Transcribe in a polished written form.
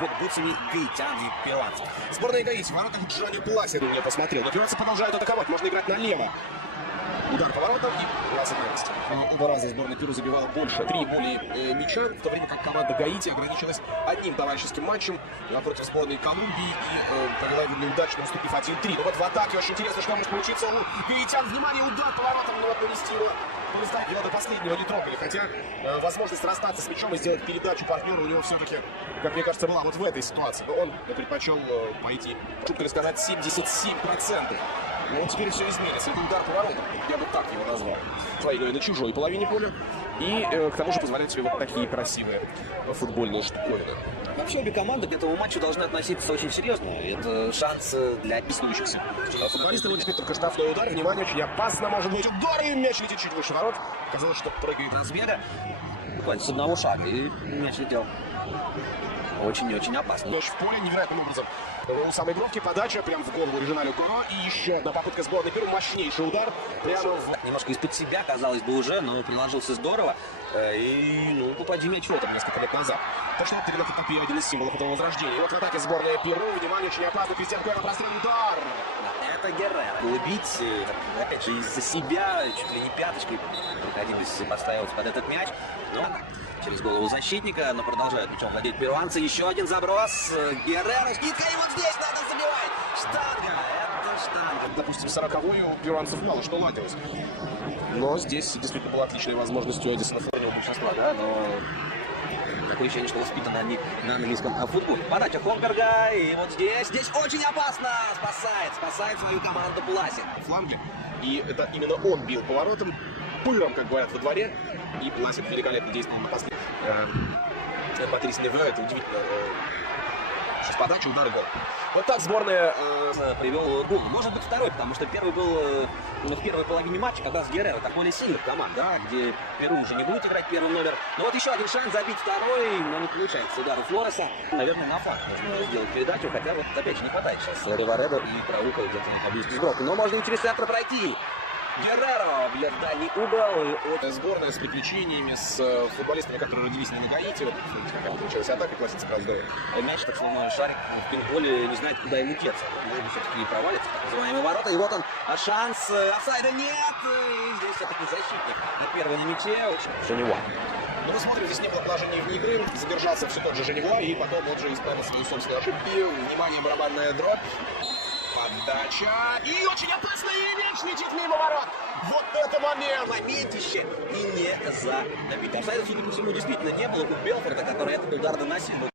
под бутсами гаитян и перуанцев. Сборная Гаити. Ворота Джонни Пласиду не посмотрел. Но перуанцы продолжают атаковать. Можно играть налево. Удар по воротам и 20 мест. Оба раза сборная Перу забивала больше 3 более мяча, в то время как команда Гаити ограничилась одним товарищеским матчем против сборной Колумбии и повела его неудачно, уступив 1-3. Но вот в атаке очень интересно, что может получиться у гаитян. Внимание, удар по воротам, но вот навести его до последнего не трогали. Хотя возможность расстаться с мячом и сделать передачу партнеру у него все-таки, как мне кажется, была вот в этой ситуации. Но он предпочел пойти, шутка ли сказать, 77%. Но вот теперь все изменится. Это удар по воротам. Я бы так его назвал. Своей на чужой половине поля. И к тому же позволяет себе вот такие красивые футбольные штуковины. Вообще обе команды к этому матчу должны относиться очень серьезно. Это шанс для беснующихся. Футболисты вынесли только штрафной удар. Внимание, очень опасно может быть. Удар, и мяч летит чуть выше ворот. Казалось, что прыгает разбега. Буквально с одного шага. И мяч летел. Очень и очень опасно. Мяч в поле невероятным образом. У самой бровки подача прямо в голову Режиналю Коро. И еще одна попытка сборной Перу. Мощнейший удар. Прямо в... Немножко из-под себя, казалось бы, уже, но приложился здорово. И, ну, попади мяч в этом несколько лет назад. Точно передатопия один из символов этого возрождения. И вот в атаке сборная Перу. Внимание, очень опасно. Кристиан Куэро прострельный удар. Это Геррера. Улыбить, опять же, из-за себя, чуть ли не пяточкой, приходилось подставиться под этот мяч. Но через голову защитника, но продолжают мячом владеть перуанцы. Еще один заброс. Геррера, скидка, и вот здесь надо забивать. Штанга, это штанга. Допустим, 40-ю у перуанцев мало что ладилось. Но здесь действительно была отличная возможность у Эдисона Форнева большинства. Да, но такое ощущение, что воспитаны они на английском футболе. Подача Хомберга, и вот здесь очень опасно. Спасает свою команду Пласид. Фланге. И это именно он бил поворотом, пыром, как говорят во дворе. И Пласид великолепно действовал на последний. Патрис Неве, это удивительно. Сейчас подача, удар и гол. Вот так сборная привел гол. Может быть второй, потому что первый был в первой половине матча, когда с Геррера, так более сильных команд, да, где Перу уже не будет играть первый номер. Но вот еще один шанс забить второй, но не получается. Удар у Флореса. Наверное, на фланг можно сделать передачу, хотя вот опять же не хватает сейчас Риваредо и Траухо где-то поблизости с Гроку. Но можно и через центр пройти. Герреро бьет дальний угол. Сборная с приключениями, с футболистами, которые родились не на Гаити. Вот какая получилась атака, классица раздает. Мяч, так словно шарик в пинболе, не знает, куда ему деться. Может быть, все-таки провалится. Называемые ворота. И вот он, шанс. Офсайда нет. И здесь все-таки защитник. На первой на мяче. Очень Женева. Ну, мы смотрим, здесь не было положения вне игры. Задержался все тот же Женева. И потом он же исправил свои собственные ошибки. Внимание, барабанная дробь. Подача. И очень опасная мяч летит мимо ворот. Вот это момент. Моментище. И не забить. Офсайда, судя по всему, действительно не было. У Белфорда, который этот удар доносил. Но